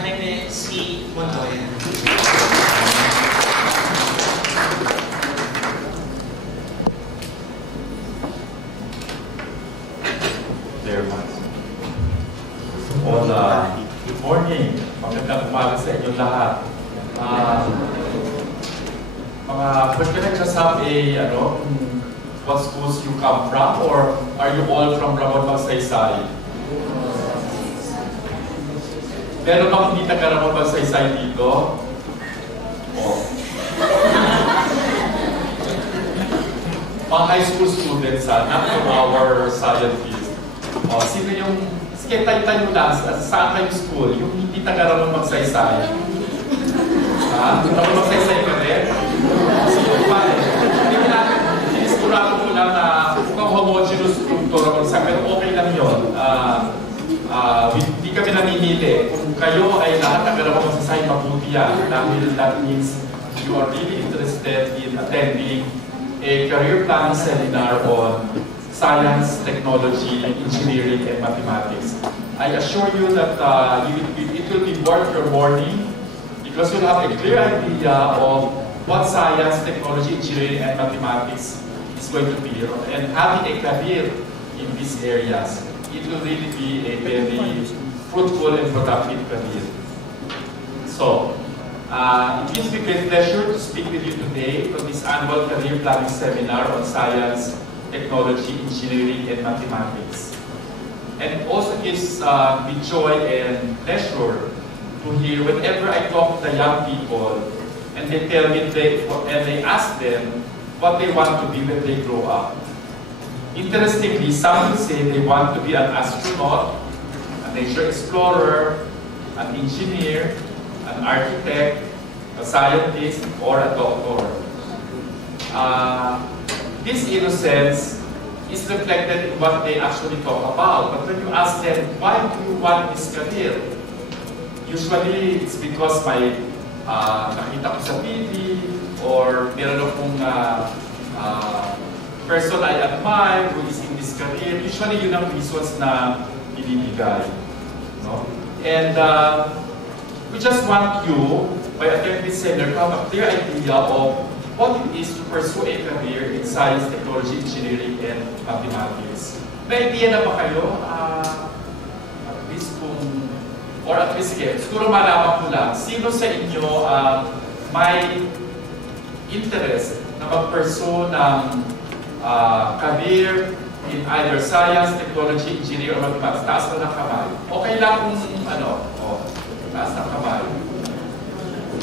Jaime C. Montoya. Very much. Good morning. Magandang umaga sa inyo lahat. Can I just have what schools you come from, or are you all from Ramon Magsaysay? Meron bang hindi taga Ramon Magsaysay dito? Oh. Mga high school students, not from our scientists. Oh, sino yung, sige, tayo lang, saan kayo school? Yung hindi taga Ramon Magsaysay. Ramon Magsaysay ka rin? Sige pa eh. Sigurado ko lang na mukhang homogeneous structure Ramon Magsaysay, pero okay lang yun. Hindi kami namimili. Kung kayo ay lahat taga Ramon Magsaysay, mabuti yan. Dahil that means you are really interested in attending a career planning seminar on science, technology, engineering, and mathematics. I assure you that it will be worth your morning because you'll have a clear idea of what science, technology, engineering, and mathematics is going to be. And having a career in these areas, it will really be a very fruitful and productive career. So, it gives me great pleasure to speak with you today on this annual career planning seminar on science, technology, engineering, and mathematics. And it also gives me joy and pleasure to hear whenever I talk to the young people and they tell me and they ask them what they want to be when they grow up. Interestingly, some will say they want to be an astronaut, a nature explorer, an engineer, an architect, a scientist, or a doctor. This innocence is reflected in what they actually talk about. But when you ask them, why do you want this career? Usually, it's because may nakita ko sa TV, or meron akong person I admire who is in this career. Usually, yun ang reasons na binibigay. No? And we just want you, by attending this seminar, to have a clear idea of what it is to pursue a career in science, technology, engineering, and mathematics. May idea na ba kayo? At least kung, or at least, siguro malaman ko lang, sino sa inyo may interest na mag-pursue ng career in either science, technology, engineering, or mathematics? Taas na ng kamay. Okay lang kung taas ng kamay.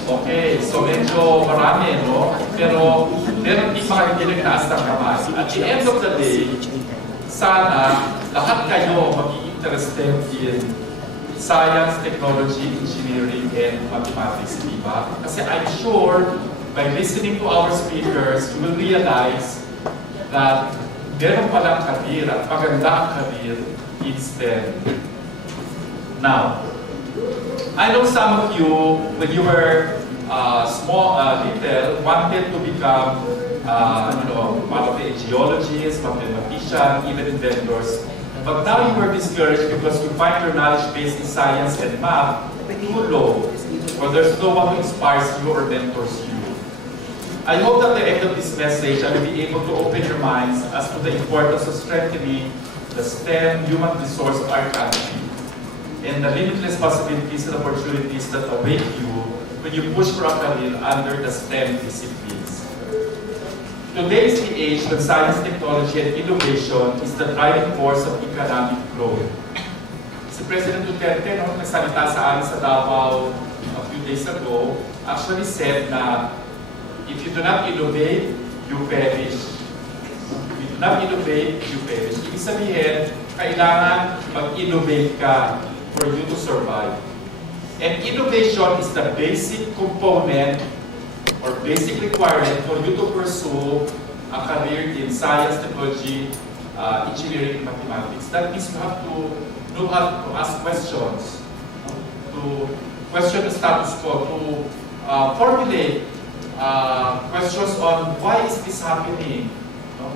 Okay, so medyo marami, no? Pero meron di pa hindi nagtaas ng kamay. At the end of the day, sana lahat kayo maging interested in science, technology, engineering, and mathematics, di ba? Kasi I'm sure by listening to our speakers, you will realize that meron palang career at maganda ang career in STEM. Now, I know some of you, when you were little, wanted to become, one of the geologists, mathematicians, even inventors. But now you were discouraged because you find your knowledge base in science and math too low, or there's no one who inspires you or mentors you. I hope that at the end of this message, I will be able to open your minds as to the importance of strengthening the STEM human resource of our country and the limitless possibilities and opportunities that await you when you push for a career under the STEM disciplines. Today is the age when science, technology, and innovation is the driving force of economic growth. Si President Duterte, nagsalita sa amin sa Davao a few days ago, actually said na if you do not innovate, you perish. If you do not innovate, you perish. Ibig sabihin, kailangan mag-innovate ka for you to survive. And innovation is the basic component or basic requirement for you to pursue a career in science, technology, engineering, and mathematics. That means you have to know how to ask questions, to question the status quo, to formulate questions on why is this happening. No?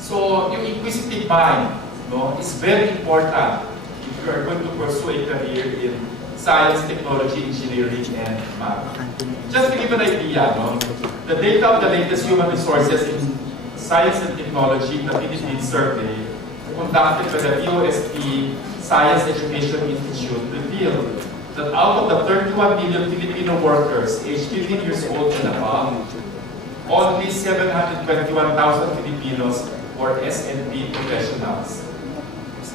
So, yung inquisitive mind, no, is very important if you are going to pursue a career in science, technology, engineering, and math. Just to give an idea, no? The data of the latest human resources in science and technology, the Philippines survey, conducted by the DOST Science Education Institute, revealed that out of the 31 million Filipino workers aged 15 years old and above, only 721,000 Filipinos were S&P professionals.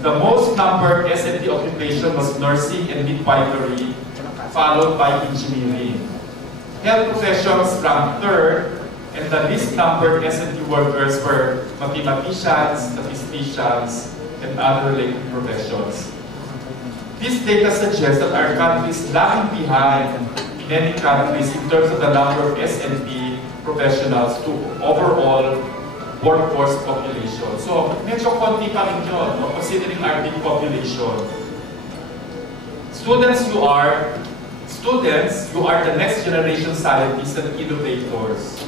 The most numbered S&P occupation was nursing and midwifery, followed by engineering. Health professions ranked third, and the least numbered S&P workers were mathematicians, statisticians, and other related professions. This data suggests that our country is lagging behind many countries in terms of the number of S&P professionals to overall workforce population. So, medyo konti pa rin yun, no? Considering our big population. Students, you are the next generation scientists and innovators.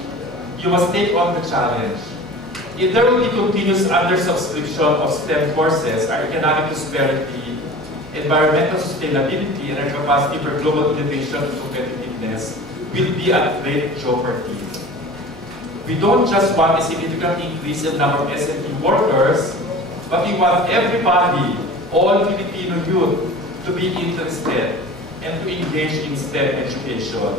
You must take on the challenge. If there will be continuous undersubscription of STEM courses, our economic prosperity, environmental sustainability, and our capacity for global innovation and competitiveness will be at great jeopardy. We don't just want a significant increase in the number of S&P workers, but we want everybody, all Filipino youth, to be interested and to engage in STEM education.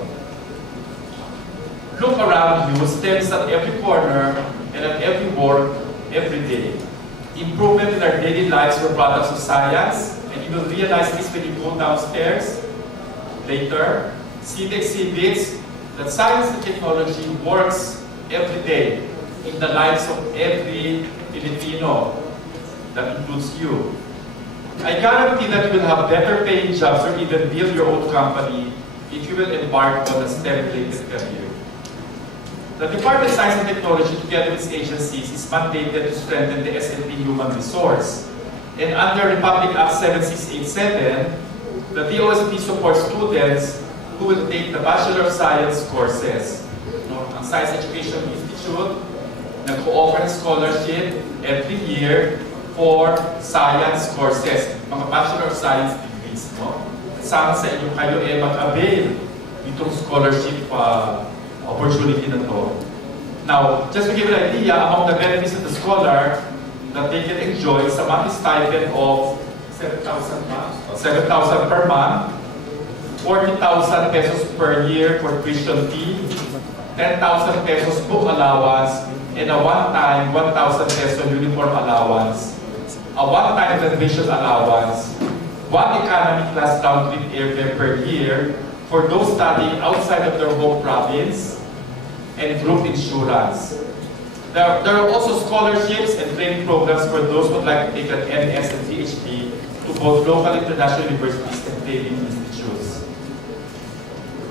Look around you, STEM is at every corner and at every work, every day. Improvement in our daily lives for products of science, and you will realize this when you go downstairs later. See the exhibits that science and technology works every day in the lives of every Filipino. That includes you. I guarantee that you will have better paying jobs or even build your own company if you will embark on a STEM-related career. The Department of Science and Technology, together with its agencies, is mandated to strengthen the S&P human resource. And under Republic Act 7687, the DOST supports students who will take the Bachelor of Science courses. Ang Science Education Institute nag-o-offer ng scholarship every year for science courses, mga Bachelor of Science degrees. No? Sana sa inyo kayo mag-avail itong scholarship opportunity na to. Now, just to give an idea, among the benefits of the scholar that they can enjoy is a monthly stipend of 7,000 per month, 40,000 pesos per year for tuition fee, 10,000 pesos book allowance, and a one-time 1,000 peso uniform allowance, a one-time graduation allowance, one economy class round-trip airfare per year for those studying outside of their home province, and group insurance. There are also scholarships and training programs for those who would like to take an MS and PhD to both local and international universities and training institutes.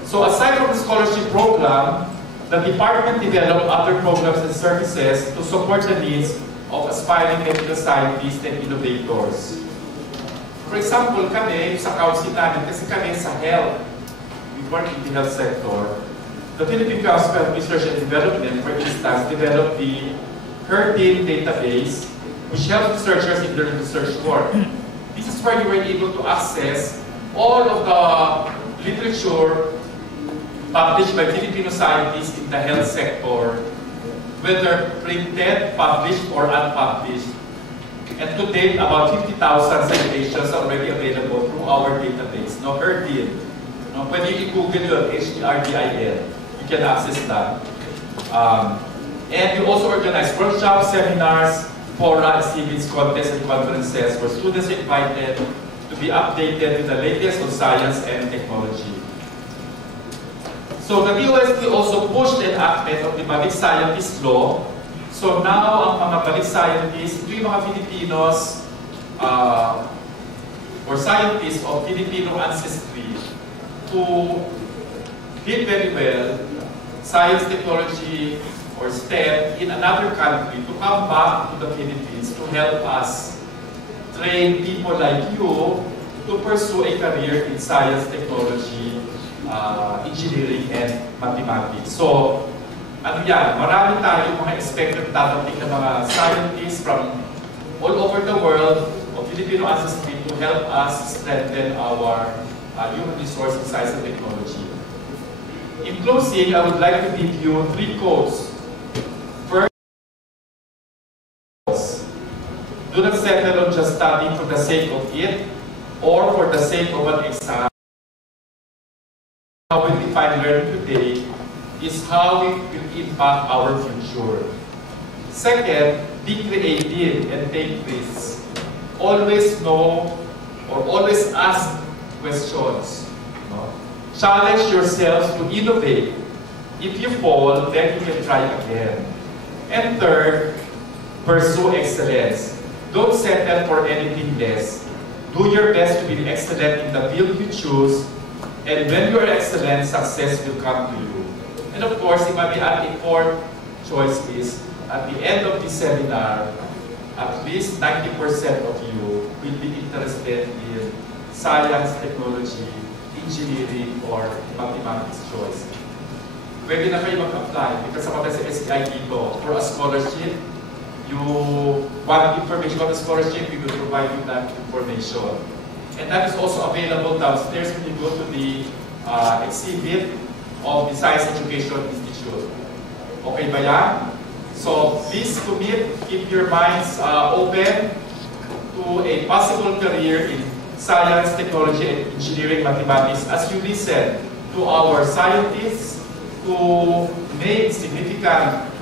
So aside from the scholarship program, the department developed other programs and services to support the needs of aspiring medical scientists and innovators. For example, kami sa council namin, kasi kami sa health, we work in the health sector. The Philippine Council of Research and Development, for instance, developed the HERDIN database, which helps researchers in their research work. This is where you were able to access all of the literature published by Filipino scientists in the health sector, whether printed, published, or unpublished. And to date, about 50,000 citations are already available through our database. No, HERDIN. No, pwede i-google yun, HERDIN. You can access that. And we also organize workshops, seminars, fora, exhibits, contests, and conferences where students are invited to be updated with the latest on science and technology. So the DOST also pushed the enactment of the Balik Scientist Law. So now, ang mga Balik Scientists, ito yung mga Filipinos or scientists of Filipino ancestry who did very well science, technology, or STEM in another country to come back to the Philippines to help us train people like you to pursue a career in science, technology, engineering, and mathematics. So, ano yan, marami tayong mga expected dadating na mga scientists from all over the world of Filipino ancestry to help us strengthen our human resource in science and technology. In closing, I would like to give you 3 quotes. First, do not settle on just studying for the sake of it or for the sake of an exam. How we define learning today is how it will impact our future. Second, be creative and take risks. Always know or always ask questions. No? Challenge yourselves to innovate. If you fall, then you can try again. And third, pursue excellence. Don't settle for anything less. Do your best to be excellent in the field you choose, and when you are excellent, success will come to you. And of course, if I may add a fourth choice is, at the end of this seminar, at least 90% of you will be interested in science, technology, engineering, or mathematics choice. Pwede na kayo mag-apply because ako sa SEI dito for a scholarship. You want information about the scholarship, we will provide you that information. And that is also available downstairs when you go to the exhibit of the Science Education Institute. Okay ba yan? So please commit, keep your minds open to a possible career in science, technology, and engineering mathematics as you listen to our scientists who made significant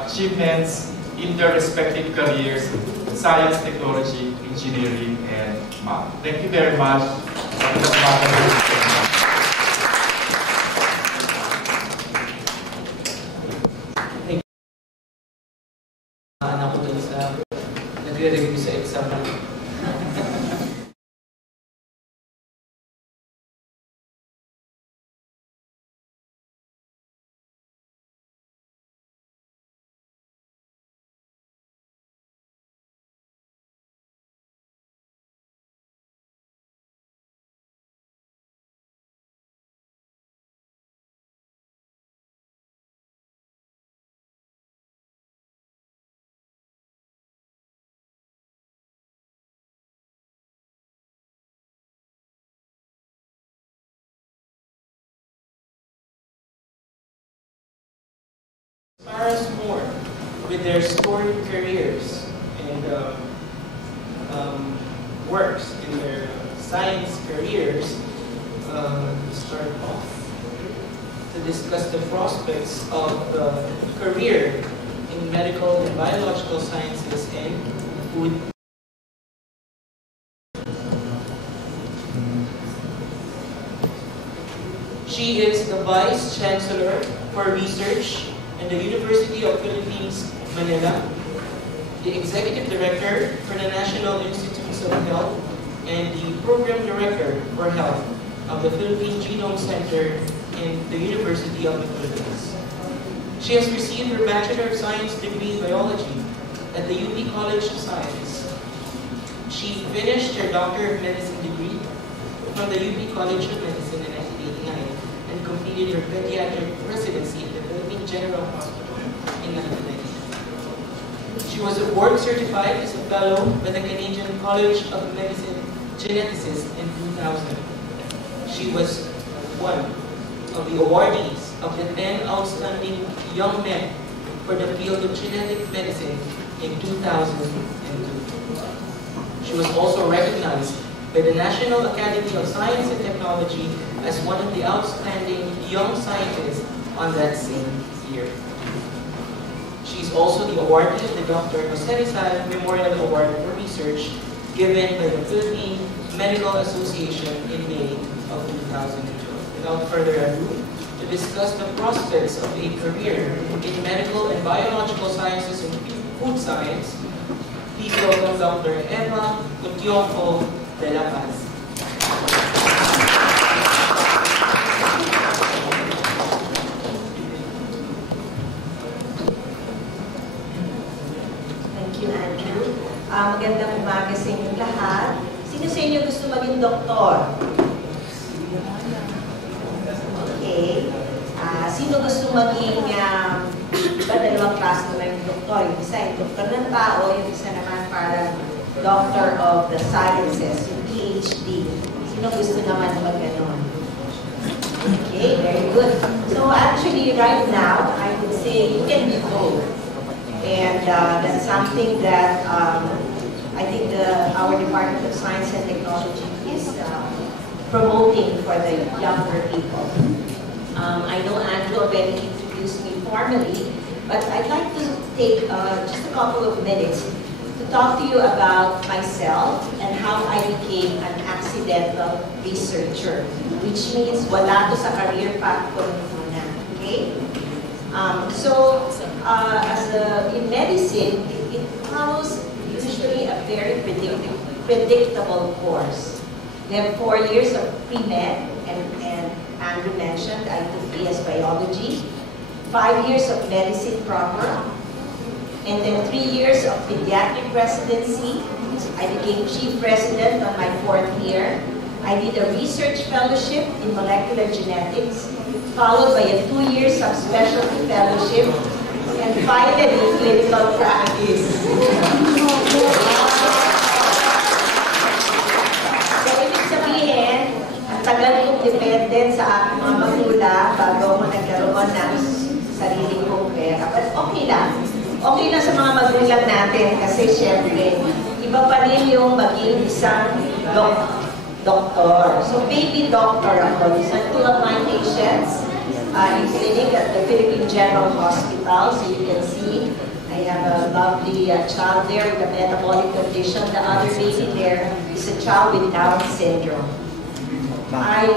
achievements in their respective careers in science, technology, engineering, and math. Thank you very much. Anak ko dun sa nagre-review sa exam. Aspires more with their storied careers and works in their science careers start off to discuss the prospects of the career in medical and biological sciences and food. She is the Vice Chancellor for Research in the University of Philippines, Manila, the Executive Director for the National Institutes of Health, and the Program Director for Health of the Philippine Genome Center in the University of the Philippines. She has received her Bachelor of Science degree in Biology at the UP College of Science. She finished her Doctor of Medicine degree from the UP College of Medicine in 1989 and completed her pediatric residency at the Philippine General Hospital in 1992. She was board certified as a fellow by the Canadian College of Medicine Geneticists in 2000. She was one of the awardees of the 10 Outstanding Young Men for the field of genetic medicine in 2002. She was also recognized by the National Academy of Science and Technology as one of the outstanding young scientists on that same year. She's also the awardee of the Dr. Jose Rizal Memorial Award for Research given by the Philippine Medical Association in May of 2012. Without further ado, to discuss the prospects of a career in medical and biological sciences and food science, please welcome Dr. Eva Gutioco de la Paz. Magandang umaga sa inyong lahat. Sino sa inyo gusto maging doktor? Okay. Sino gusto maging dalawang klase naman yung doktor? Yung isa yung doktor ng tao, yung isa naman parang doctor of the sciences. Yung PhD. Sino gusto naman mag-ganon? Okay, very good. So actually, right now, I would say you can be both. And that's something that I think our Department of Science and Technology is promoting for the younger people. I know Andrew already introduced me formally, but I'd like to take just a couple of minutes to talk to you about myself and how I became an accidental researcher, which means wala to sa career path ko muna. Okay? In medicine, it follows usually a very predictable course. We have 4 years of pre-med, and Andrew mentioned I took BS Biology, 5 years of medicine proper, and then 3 years of pediatric residency. I became chief resident on my 4th year. I did a research fellowship in molecular genetics, followed by a 2-year subspecialty fellowship, and finally clinical practice. So, ibig sabihin, ang tagal kong dependent sa aking mga magulang bago ako nagkaroon ng sarili kong pera. But okay lang. Okay lang sa mga magulang natin kasi syempre, iba pa rin yung maging isang doktor. So, baby doctor ako. Isa two of my patients in clinic at the Philippine General Hospital. So, you can see, I have a lovely child there with a metabolic condition. The other baby there is a child with Down syndrome. I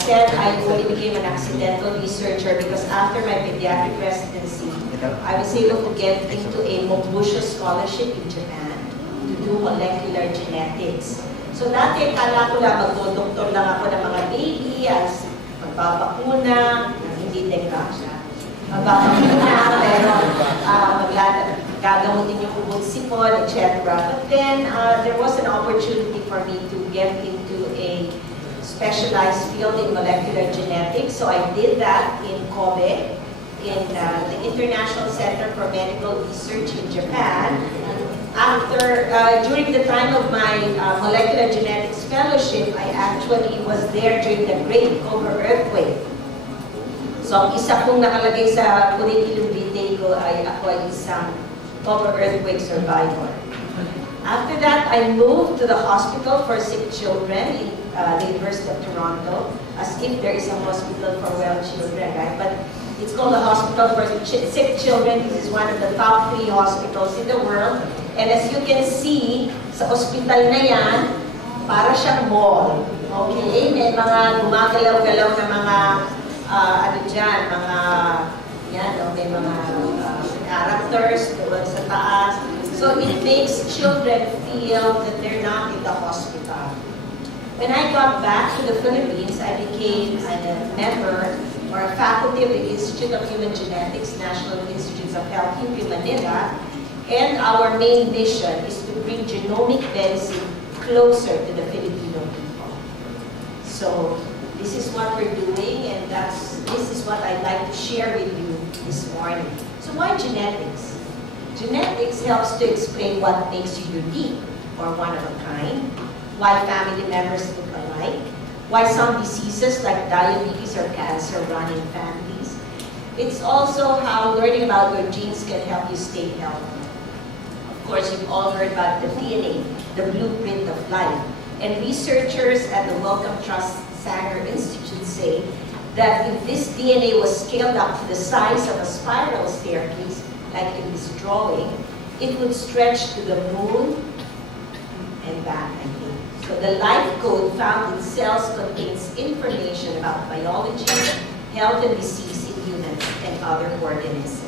said I only became an accidental researcher because after my pediatric residency, I was able to get into a Mobutu scholarship in Japan to do molecular genetics. So dati, kala ko lang magdodoktor lang ako ng mga baby as magbabakuna, hindi teka siya. Magbabakuna, pero gagamutin yung ubod-sipon, etc. But then, there was an opportunity for me to get into a specialized field in molecular genetics. So I did that in Kobe, in the International Center for Medical Research in Japan. During the time of my molecular genetics fellowship, I actually was there during the Great Kobe earthquake. So ang isa kong nakalagay sa curriculum vitae ko ay ako ay isang Kobe earthquake survivor. After that, I moved to the hospital for sick children in the University of Toronto, as if there is a hospital for well children, right? But it's called the Hospital for Sick Children. This is one of the top 3 hospitals in the world. And as you can see, sa hospital na yan, para siyang mall. Okay? May mga gumagalaw-galaw na mga, may mga characters doon sa taas. So it makes children feel that they're not in the hospital. When I got back to the Philippines, I became a member or a faculty of the Institute of Human Genetics, National Institutes of Health in Manila, and our main mission is to bring genomic medicine closer to the Filipino people. So this is what we're doing, and this is what I'd like to share with you this morning. So why genetics? Genetics helps to explain what makes you unique or one of a kind, why family members look alike, why some diseases like diabetes or cancer run in families. It's also how learning about your genes can help you stay healthy. Of course, you've all heard about the DNA, the blueprint of life. And researchers at the Wellcome Trust Sanger Institute say that if this DNA was scaled up to the size of a spiral staircase, like in this drawing, it would stretch to the moon and back, I think. So the life code found in cells contains information about biology, health and disease in humans and other organisms.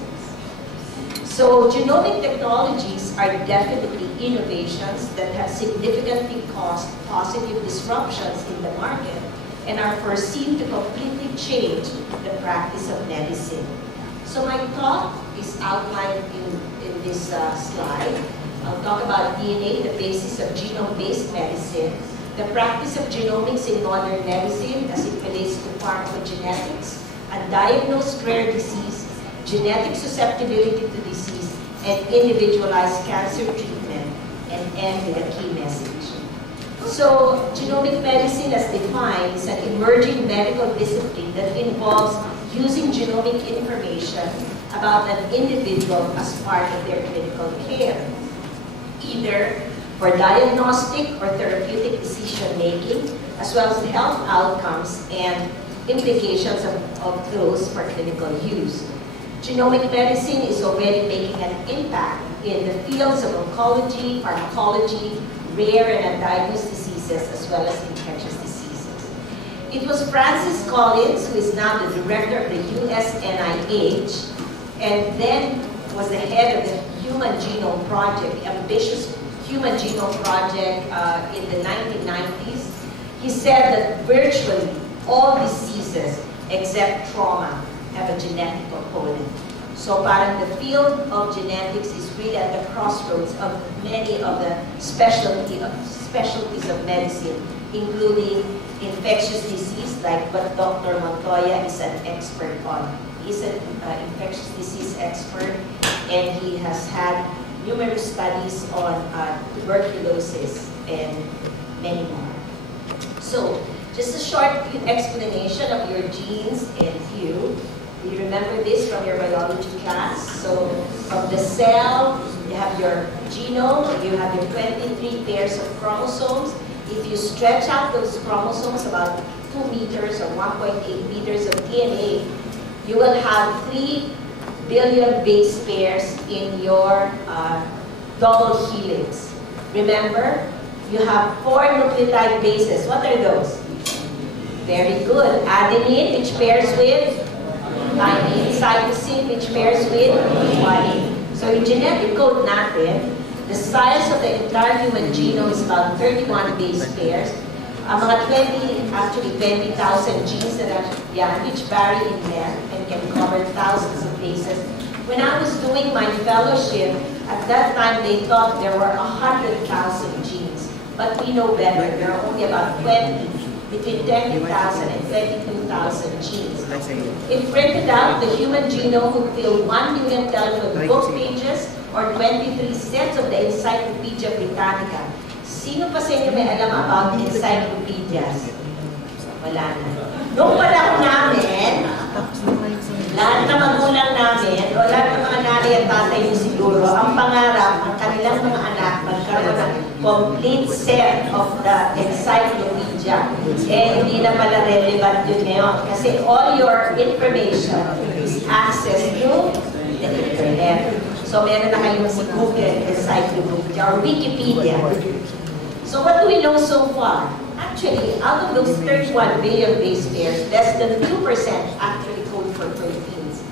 So genomic technologies are definitely innovations that have significantly caused positive disruptions in the market and are foreseen to completely change the practice of medicine. So my talk is outlined in this slide. I'll talk about DNA, the basis of genome-based medicine, the practice of genomics in modern medicine as it relates to pharmacogenetics, undiagnosed rare disease, genetic susceptibility to disease, and individualized cancer treatment, and end with a key message. So, genomic medicine as defined is an emerging medical discipline that involves using genomic information about an individual as part of their clinical care, either for diagnostic or therapeutic decision-making, as well as health outcomes and implications of those for clinical use. Genomic medicine is already making an impact in the fields of oncology, pharmacology, rare and undiagnosed diseases, as well as infectious diseases. It was Francis Collins, who is now the director of the US NIH, and then was the head of the Human Genome Project, the ambitious Human Genome Project in the 1990s. He said that virtually all diseases except trauma have a genetic component. So parang the field of genetics is really at the crossroads of many of the specialties of medicine, including infectious disease, like what Dr. Montoya is an expert on. He's an infectious disease expert, and he has had numerous studies on tuberculosis and many more. So, just a short explanation of your genes and you. You remember this from your biology class. So, from the cell, you have your genome, you have your 23 pairs of chromosomes. If you stretch out those chromosomes about 2 meters or 1.8 meters of DNA, you will have 3 billion base pairs in your double helix. Remember, you have 4 nucleotide bases. What are those? Very good. Adenine, which pairs with thymine. Cytosine, which pairs with guanine. So yung genetic code natin, the size of the entire human genome is about 31 base pairs. Mga 20,000 genes that are which vary in length and can cover thousands of bases. When I was doing my fellowship, at that time they thought there were 100,000 genes. But we know better. There are only about 20, between 10,000 and 22,000 genes. If printed out, the human genome would fill 1 million telephone book pages or 23 sets of the Encyclopedia Britannica. Sino pa sa inyo may alam about encyclopedias? Wala na. Noong panahon namin, lahat ng magulang namin, o lahat ng mga nanay at tatay mo siguro, ang pangarap, ang kanilang mga anak, magkaroon ng complete set of the encyclopedia. Eh, hindi na pala relevant yun ngayon. Kasi all your information is accessed through the internet. So, meron na kayong si Google Encyclopedia or Wikipedia. So, what do we know so far? Actually, out of those 31 billion base pairs, less than 2% actually code for proteins.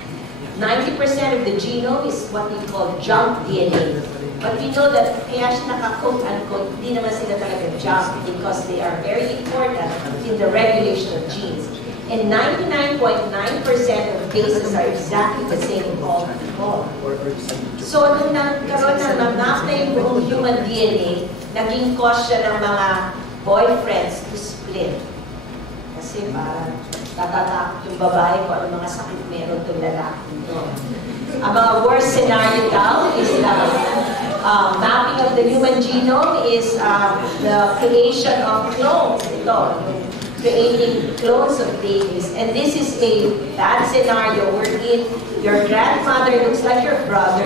90% of the genome is what we call junk DNA. But we know that kaya siya naka-quote-unquote, hindi naman sila talaga junk because they are very important in the regulation of genes. And 99.9% of cases are exactly the same in all people. So, nung nagkaroon na map na yung buong human DNA, naging cause siya ng mga boyfriends to split. Kasi parang tatatakot yung babae kung ano mga sakit meron itong lalaki. Ang mga worst scenario daw is mapping of the human genome is the creation of clones. Ito, creating clones of babies. And this is a bad scenario wherein your grandmother looks like your brother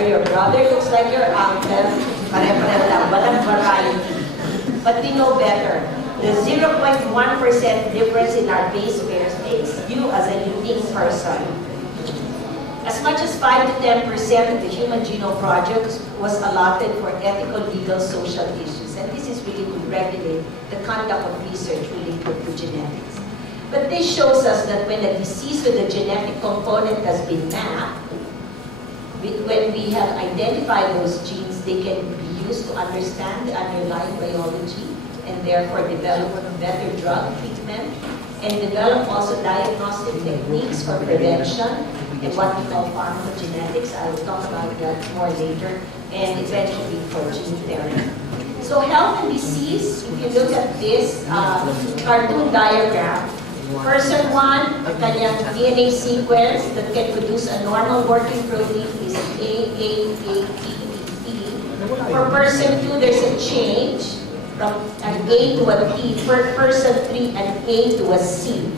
looks like your uncle, pare-pareho lang, walang variety. But we know better. The 0.1% difference in our base pairs makes you as a unique person. As much as 5 to 10% of the Human Genome Project was allotted for ethical, legal, social issues. And this is really to regulate the conduct of research related to genetics. But this shows us that when a disease with a genetic component has been mapped, when we have identified those genes, they can be used to understand the underlying biology and therefore develop better drug treatment and develop also diagnostic techniques for prevention and what we call pharmacogenetics. I will talk about that more later, and eventually for gene therapy. So health and disease, if you look at this cartoon diagram, person 1, the kanyang DNA sequence that can produce a normal working protein is AAATET. For person 2, there's a change. from an A to a T, person 3 an A to a C.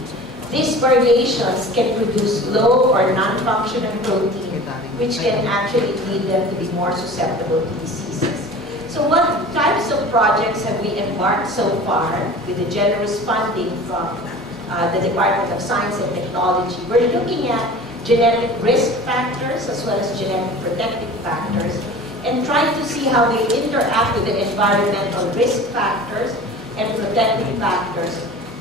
These variations can produce low or non-functional protein, which can actually lead them to be more susceptible to diseases. So what types of projects have we embarked so far with the generous funding from the Department of Science and Technology? We're looking at genetic risk factors as well as genetic protective factors and trying to see how they interact with the environmental risk factors and protective factors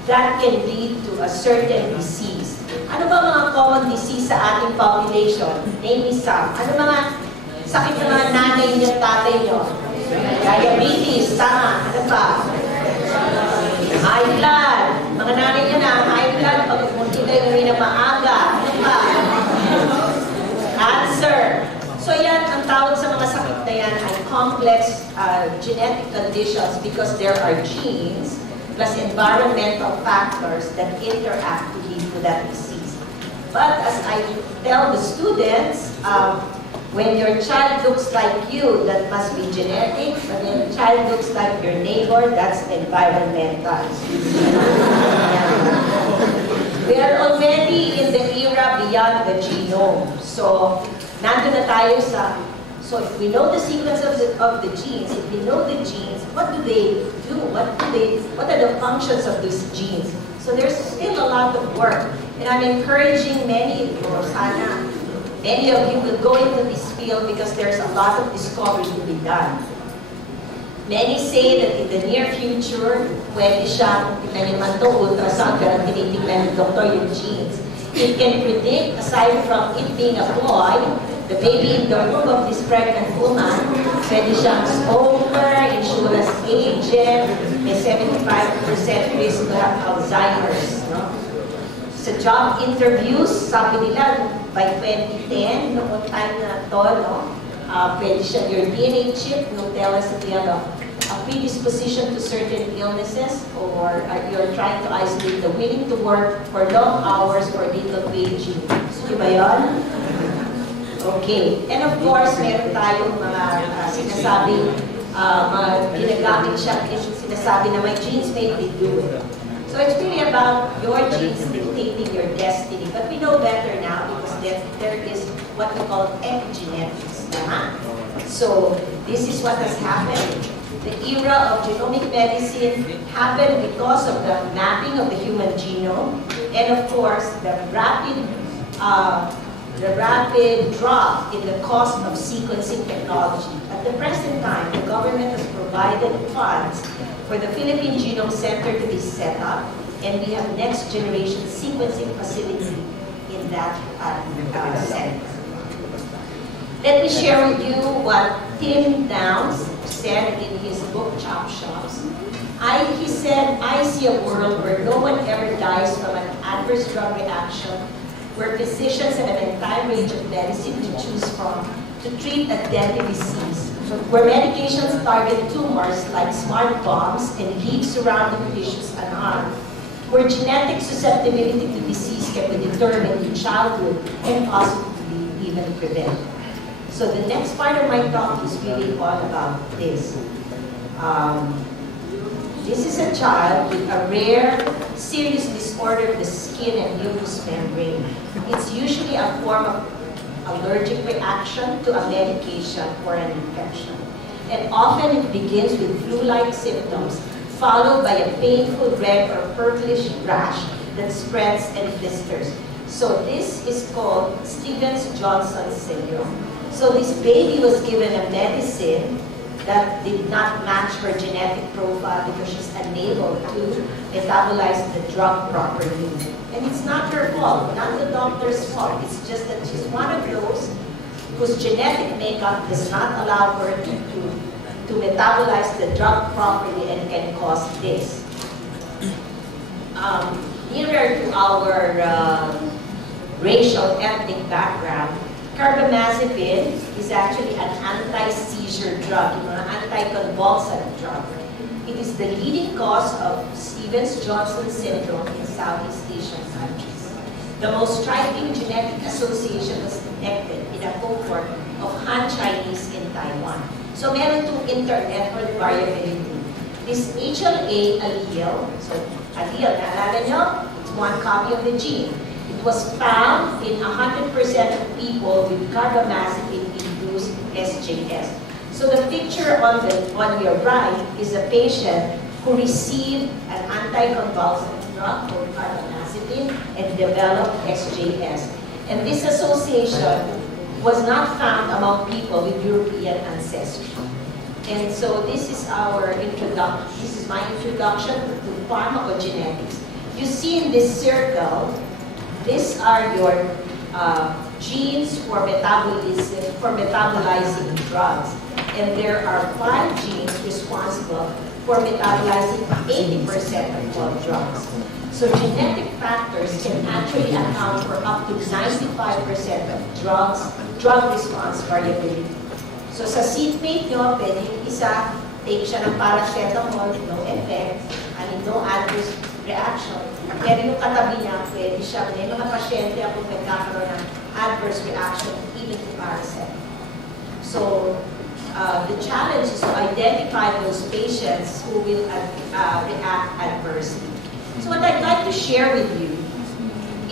that can lead to a certain disease. Ano ba mga common disease sa ating population? Name me some. Ano mga sakit ng mga nanay niyo, tatay niyo? Diabetes, tama. Ano pa? High blood. Mga nanay niyo na, high blood, pag hindi kayo na maaga. Ano pa? Cancer. So yan, ang tawag sa mga sakit na yan ay complex genetic conditions because there are genes plus environmental factors that interact to lead to that disease. But as I tell the students, when your child looks like you, that must be genetic. But when your child looks like your neighbor, that's environmental. We are already in the era beyond the genome. So, nandun na tayo sa, so if we know the sequence of the genes, if we know the genes, what do they do? What are the functions of these genes? So there's still a lot of work. And I'm encouraging many of you will go into this field because there's a lot of discovery to be done. Many say that in the near future, pwede siyang, tignan naman ito, ultrasound, pero tinitignan ng doktor yung genes. It can predict, aside from it being a boy, the baby in the womb of this pregnant woman, pwede siyang smoker, insurance agent, may 75% risk to have Alzheimer's. No? Sa job interviews, sabi nila, by 2010, noong time na ito, no, pwede siya, your DNA chip will tell us if you have a predisposition to certain illnesses or you're trying to isolate the willing to work for long hours for little waging. Gusto ba yun? Okay. And of course, meron tayong mga sinasabing, ginagamit siya, sinasabi na my genes make me do it. So it's really about your genes dictating your destiny. But we know better now because there is what we call epigenetics. So this is what has happened. The era of genomic medicine happened because of the mapping of the human genome and of course the rapid drop in the cost of sequencing technology. At the present time, the government has provided funds for the Philippine Genome Center to be set up, and we have next generation sequencing facility in that center. Let me share with you what Tim Downs said in his book, Chop Shops. He said, I see a world where no one ever dies from an adverse drug reaction, where physicians have an entire range of medicine to choose from to treat a deadly disease, where medications target tumors like smart bombs and leave surrounding tissues unharmed, where genetic susceptibility to disease can be determined in childhood and possibly even prevented. So the next part of my talk is really all about this. This is a child with a rare, serious disorder of the skin and mucous membrane. It's usually a form of allergic reaction to a medication or an infection. And often it begins with flu-like symptoms, followed by a painful red or purplish rash that spreads and blisters. So this is called Stevens-Johnson syndrome. So this baby was given a medicine that did not match her genetic profile because she's unable to metabolize the drug properly. And it's not her fault, not the doctor's fault. It's just that she's one of those whose genetic makeup does not allow her to metabolize the drug properly and can cause this. Nearer to our racial ethnic background, carbamazepine is actually an anti-seizure drug, an anti-convulsant drug. It is the leading cause of Stevens-Johnson syndrome in Southeast Asian countries. The most striking genetic association was detected in a cohort of Han Chinese in Taiwan. So meron itong inter-ethnic variability. This HLA allele, so allele, naalala nyo, it's one copy of the gene. It was found in 100% of people with carbamazepine-induced SJS. So the picture on your right is a patient who received an anticonvulsant drug called carbamazepine and developed SJS. And this association was not found among people with European ancestry. And so this is our introduction. This is my introduction to pharmacogenetics. You see in this circle, these are your genes for metabolism, for metabolizing drugs. And there are 5 genes responsible for metabolizing 80% of all drugs. So genetic factors can actually account for up to 95% of drug response variability. So sa seatmate nyo, pwedeng isa, take siya ng paracetamol, no effect, and no adverse reaction. Pero yung katabi niya, pwede siya, may mga pasyente ako nagkakaroon ng adverse reaction even to paracetamol. So the challenge is to identify those patients who will react adversely. So what I'd like to share with you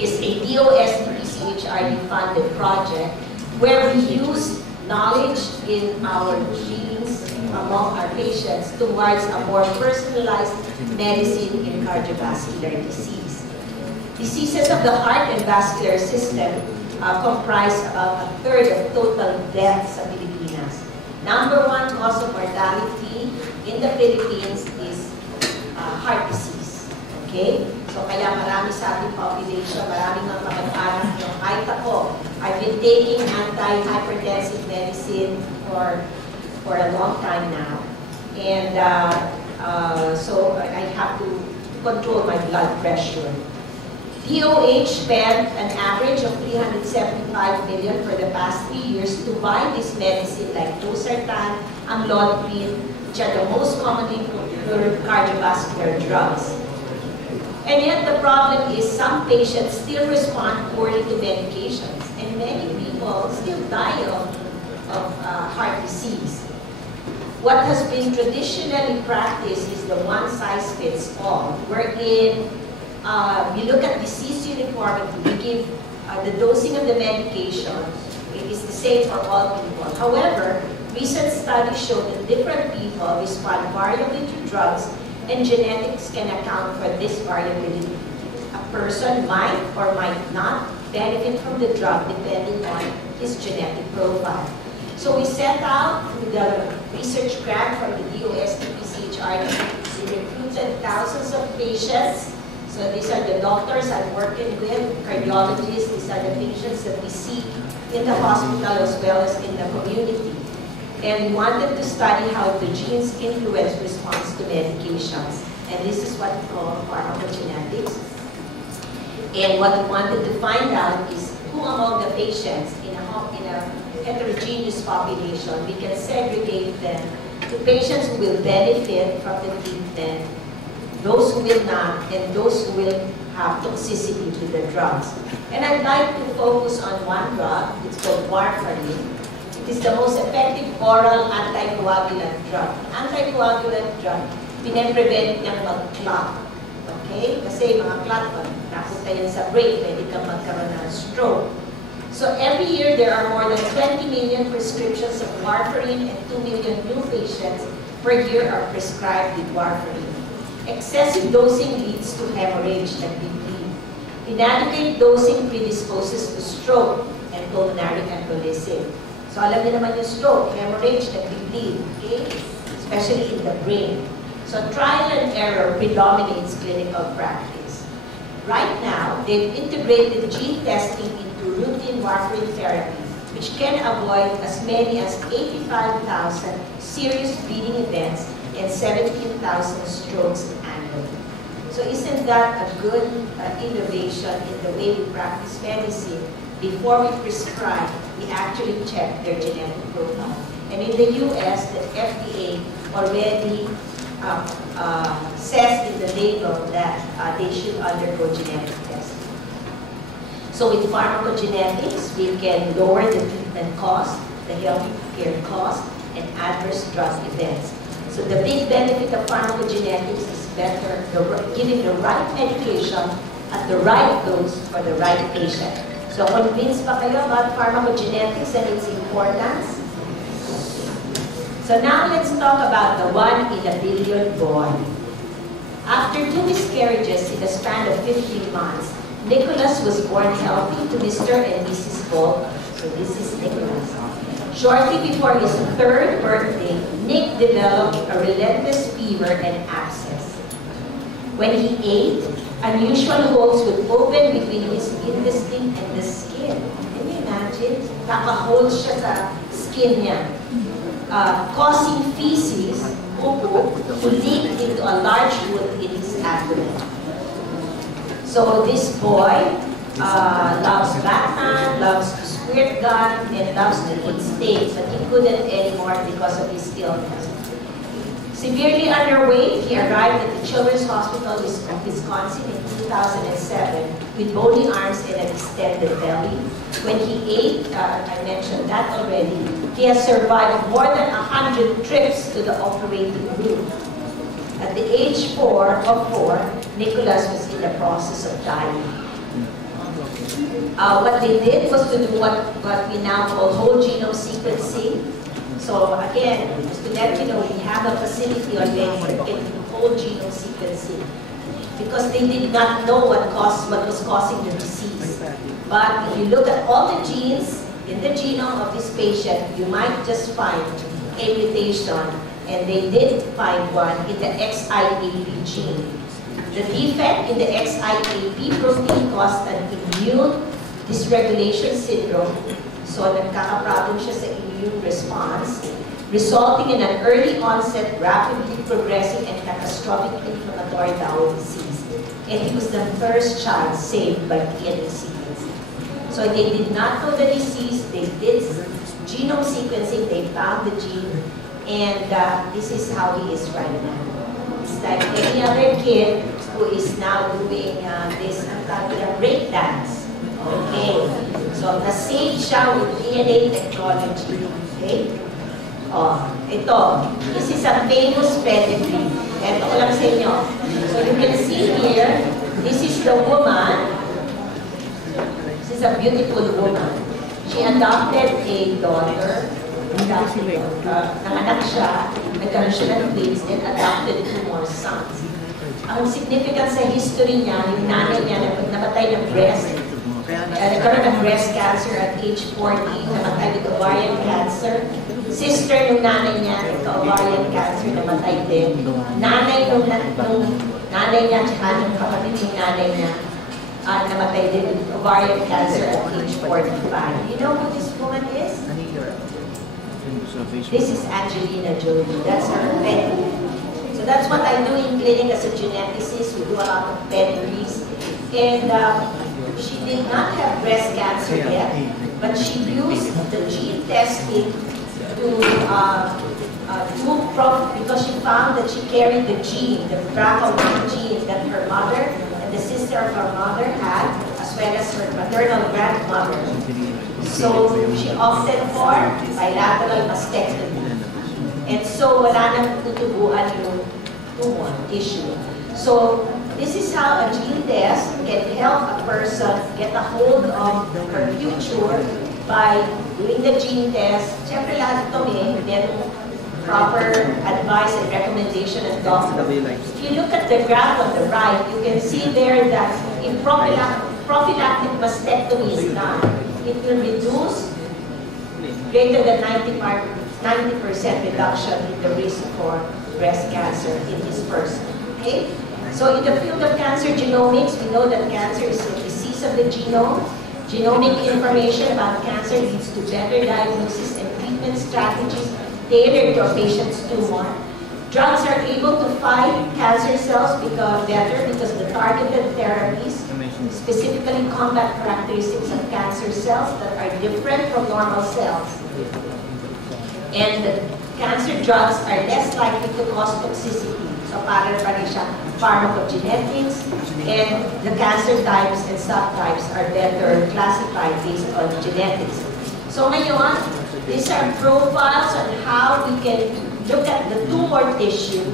is a DOST-PCHRD funded project where we use knowledge in our genes among our patients towards a more personalized medicine in cardiovascular disease. Diseases of the heart and vascular system comprise about 1/3 of total deaths sa Pilipinas. Number 1 cause of mortality in the Philippines is heart disease. Okay? So kaya marami sa ating population, maraming mga kamag-anak yung kahit ako, I've been taking anti-hypertensive medicine for a long time now. And so I have to control my blood pressure. DOH spent an average of $375 million for the past 3 years to buy this medicine like losartan, amlodipine, which are the most commonly procured cardiovascular drugs. And yet the problem is some patients still respond poorly to medications, and many people still die of heart disease. What has been traditionally practiced is the one-size-fits-all, wherein we look at disease uniformity. We give the dosing of the medication. It is the same for all people. However, recent studies show that different people respond variably to drugs, and genetics can account for this variability. A person might or might not benefit from the drug depending on his genetic profile. So we set out with the research grant from the DOST-PCHRD. We recruited thousands of patients. So these are the doctors I'm working with, cardiologists. These are the patients that we see in the hospital as well as in the community. And we wanted to study how the genes influence response to medications. And this is what we call pharmacogenetics. And what we wanted to find out is who among the patients in a heterogeneous population, we can segregate them to patients who will benefit from the treatment, those who will not, and those who will have toxicity to the drugs. And I'd like to focus on one drug. It's called warfarin. It is the most effective oral anticoagulant drug. Anticoagulant drug, pinaprevent niyang mag-clot. Okay? Kasi mga clot, napunta yan sa brain, pwede kang magkaroon ng stroke. So every year, there are more than 20 million prescriptions of warfarin, and 2 million new patients per year are prescribed with warfarin. Excessive dosing leads to hemorrhage and bleeding. Inadequate dosing predisposes to stroke and pulmonary embolism. So alam niyo naman yung stroke, hemorrhage, nag-bleed, okay? Especially in the brain. So trial and error predominates clinical practice. Right now, they've integrated gene testing into routine warfarin therapy, which can avoid as many as 85,000 serious bleeding events and 17,000 strokes annually. So isn't that a good innovation in the way we practice medicine? Before we prescribe, we actually check their genetic profile. And in the US, the FDA already says in the label that they should undergo genetic testing. So with pharmacogenetics, we can lower the treatment cost, the healthcare cost, and adverse drug events. So the big benefit of pharmacogenetics is giving the right medication at the right dose for the right patient. So convinced ba kayo about pharmacogenetics and its importance? So now let's talk about the 1 in a billion boy. After 2 miscarriages in the span of 15 months, Nicholas was born healthy to Mr. and Mrs. Bolt. So this is Nicholas. Shortly before his 3rd birthday, Nick developed a relentless fever and abscess. When he ate, unusual holes would open between his intestine and the skin. Can you imagine? Naka-holes siya sa skin niya. Causing feces, pupo, to leak into a large wound in his abdomen. So this boy loves Batman, loves to squirt gun, and loves to eat steak, but he couldn't anymore because of his illness. Severely underweight, he arrived at the Children's Hospital of Wisconsin in 2007 with bony arms and an extended belly. When he ate, I mentioned that already, he has survived more than 100 trips to the operating room. At the age of 4, Nicholas was in the process of dying. What they did was to do what we now call whole genome sequencing. So again, just to let you know, we have a facility already that can do whole genome sequencing because they did not know what was causing the disease. But if you look at all the genes in the genome of this patient, you might just find a mutation, and they did find one in the XIAP gene. The defect in the XIAP protein caused an immune dysregulation syndrome, so nagkaka-problem siya sa immune response, resulting in an early onset, rapidly progressing and catastrophic inflammatory bowel disease. And he was the first child saved by DNA sequencing. So they did not know the disease, they did genome sequencing, they found the gene, and this is how he is right now. It's like any other kid who is now doing this break dance. Okay, so na-save siya with DNA technology. Okay? Oh, ito. This is a famous pedigree. Ito ko lang sa inyo. So you can see here, this is the woman. This is a beautiful woman. She adopted a daughter. Nanganak siya, nagkaroon siya ng twins, and adopted 2 more sons. Ang significant sa history niya, yung nanay niya namatay ng breast. Nagkaroon ng breast cancer at age 40, namatay with ovarian cancer. Sister nung nanay niya, nagka-ovarian cancer, namatay din. Nanay nung nanay niya, tsaka nung kapatid ng nanay niya, namatay din with ovarian cancer at age 45. You know who this woman is? This is Angelina Jolie. That's her pedigree. So that's what I do in clinic as a geneticist. We do a lot of pedigrees. And she did not have breast cancer yet, but she used the gene testing to because she found that she carried the gene, the BRCA1 gene that her mother and the sister of her mother had, as well as her maternal grandmother. So she opted for bilateral mastectomy. And so wala nang tutubuan yung tumor tissue. So this is how a gene test can help a person get a hold of her future by doing the gene test. Siyempre lahat ito then proper advice and recommendation and doctor. If you look at the graph on the right, you can see there that if prophylactic mastectomy is done, it will reduce greater than 90% reduction in the risk for breast cancer in this person. Okay? So in the field of cancer genomics, we know that cancer is a disease of the genome. Genomic information about cancer leads to better diagnosis and treatment strategies tailored to a patient's tumor. Drugs are able to fight cancer cells better because the targeted therapies specifically combat characteristics of cancer cells that are different from normal cells. And cancer drugs are less likely to cause toxicity. So para pa rin siya pharmacogenetics, and the cancer types and subtypes are better classified based on genetics. So ngayon, these are profiles on how we can look at the tumor tissue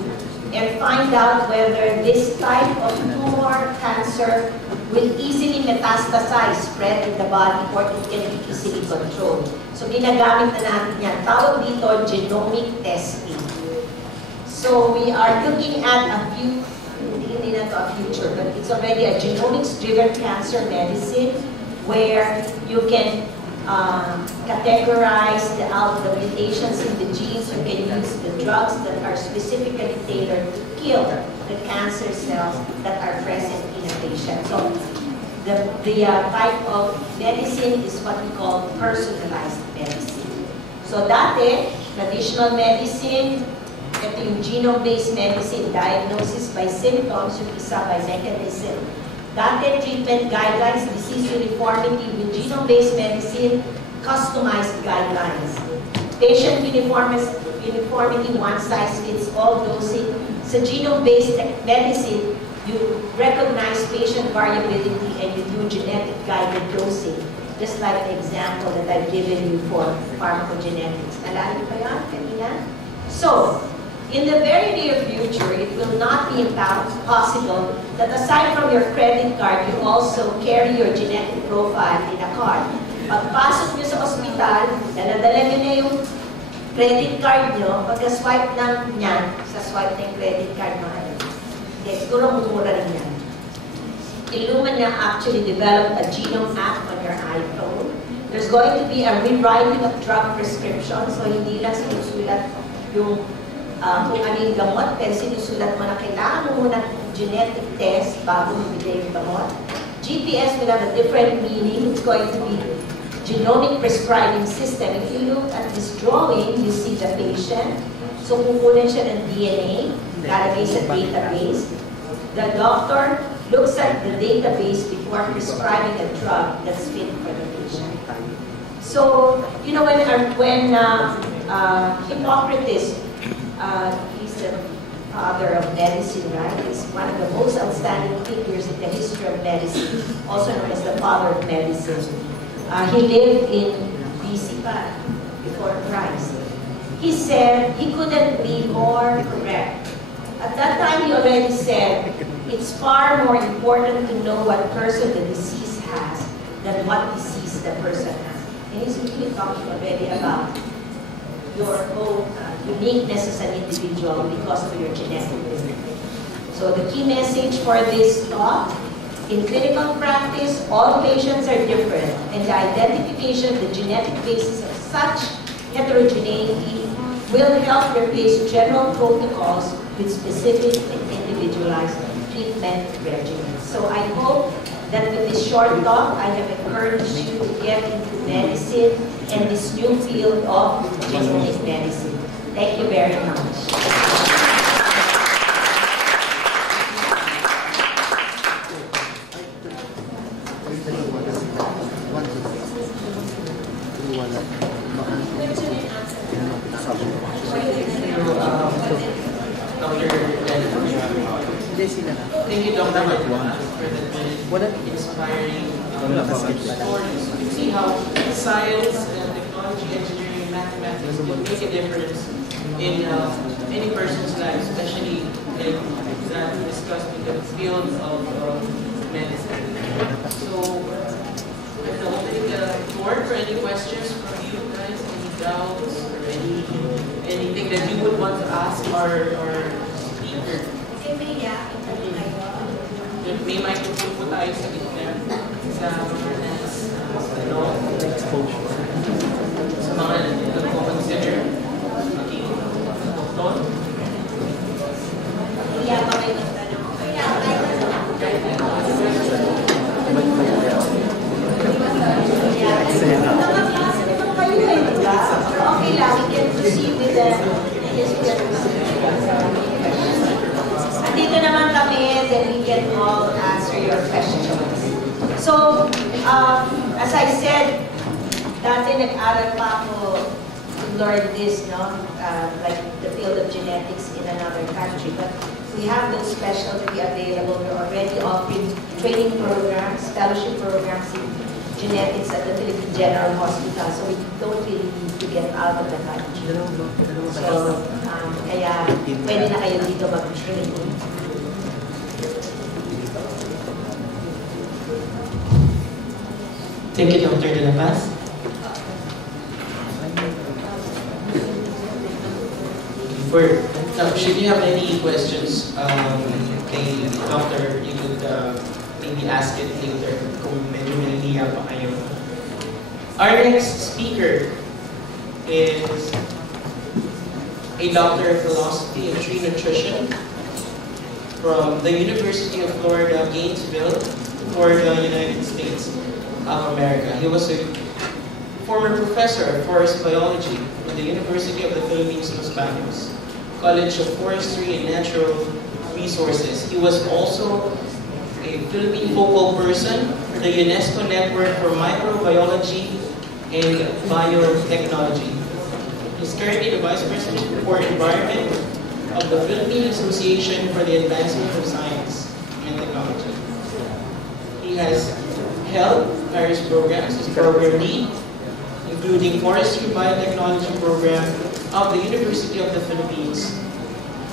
and find out whether this type of tumor cancer will easily metastasize, spread in the body, or it can be easily controlled. So ginagamit na natin yan. Tawag dito genomic testing. So we are looking at a few, hindi na to a future, but it's already a genomics-driven cancer medicine where you can categorize the mutations in the genes. You can use the drugs that are specifically tailored to kill the cancer cells that are present in a patient. So the type of medicine is what we call personalized medicine. So dati, traditional medicine, ito yung genome-based medicine, diagnosis by symptoms, yung isa by mechanism. Dati, treatment guidelines, disease uniformity with genome-based medicine, customized guidelines. Patient uniformity, one size fits all dosing. Sa genome-based medicine, you recognize patient variability and you do genetic guided dosing. Just like the example that I've given you for pharmacogenetics. Alala ba yan kanina? So, in the very near future, it will not be possible that aside from your credit card, you also carry your genetic profile in a card. Pagpasok nyo sa ospital, dala-dala nyo na yung credit card nyo, pagka-swipe lang yan, sa swipe ng credit card mo, siguro mumura rin yan. Illumina na actually developed a genome app on your iPhone. There's going to be a rewriting of drug prescriptions, so hindi lang sinusulat yung kung ano yung gamot, pero sinusulat mo na kailangan mo muna genetic test bago mabigay yung gamot. GPS will have a different meaning. It's going to be genomic prescribing system. If you look at this drawing, you see the patient. So kukunin siya ng DNA, lalagay sa database. The doctor looks at the database before prescribing a drug that's fit for the patient. So, you know, when Hippocrates, he's the father of medicine, right? He's one of the most outstanding figures in the history of medicine, also known as the father of medicine. He lived in BC pa, before Christ. He said he couldn't be more correct. At that time, he already said, it's far more important to know what person the disease has than what disease the person has. And he's really talking already about your own uniqueness as an individual because of your genetic makeup. So the key message for this talk, in clinical practice, all patients are different, and the identification of the genetic basis of such heterogeneity will help replace general protocols with specific and individualized treatment regimens. So I hope that with this short talk, I have encouraged you to get into medicine and this new field of genomic medicine. Thank you very much. Thank you, Dr. for that inspiring stories. You can see how science, technology, engineering, mathematics can make a difference in any person's life, especially in that discussed in the field of medicine. So, I'm opening the floor for any questions from you guys, any doubts, or anything that you would want to ask our speaker. May microphone po tayo sa gitna sa mga sa mga nagko-consider maging doktor. Kaya ba may magtanong? Okay lang, we can proceed with the history of Andito naman kami, then we can all answer your questions. So, as I said, dati nag-aral pa ako to learn this, no? Like the field of genetics in another country. But we have those specialty available. We're already offering training programs, fellowship programs in genetics at the Philippine General Hospital, so we don't really need to get out of the country. So, kaya pwede na kayo dito mag-training. Thank you, Dr. De La Paz. Should you have any questions, kay Doctor, you could maybe ask it later kung medyo nahihiya pa kayo. Our next speaker is a Doctor of Philosophy and Tree Nutrition from the University of Florida, Gainesville, Florida, United States of America. He was a former professor of forest biology at the University of the Philippines, Los Baños, College of Forestry and Natural Resources. He was also a Philippine focal person for the UNESCO Network for Microbiology and Biotechnology. He's currently the Vice President for Environment of the Philippine Association for the Advancement of Science and Technology. He has held various programs as program lead, including Forestry Biotechnology Program of the University of the Philippines,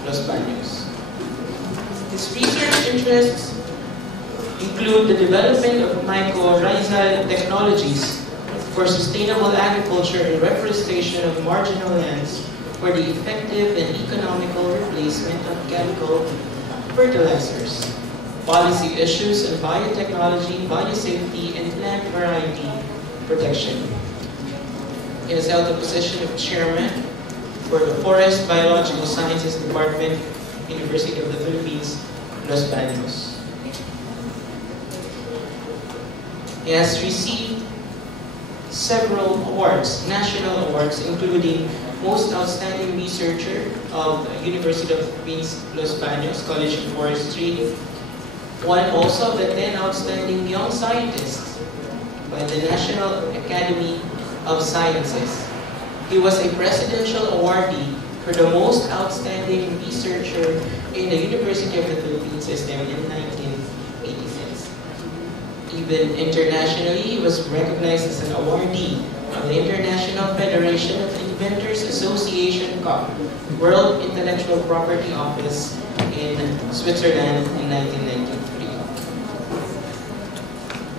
Los Baños. His research interests include the development of mycorrhizal technologies for sustainable agriculture and reforestation of marginal lands for the effective and economical replacement of chemical fertilizers, policy issues in biotechnology, biosafety, and plant variety protection. He has held the position of chairman for the Forest Biological Sciences Department, University of the Philippines, Los Baños. He has received several awards, national awards, including Most Outstanding Researcher of the University of the Philippines, Los Baños, College of Forestry. Won also the 10 Outstanding Young Scientists by the National Academy of Sciences. He was a presidential awardee for the most outstanding researcher in the University of the Philippines system in 1986. Even internationally, he was recognized as an awardee of the International Federation of Inventors Association Cup World Intellectual Property Office in Switzerland in 1993.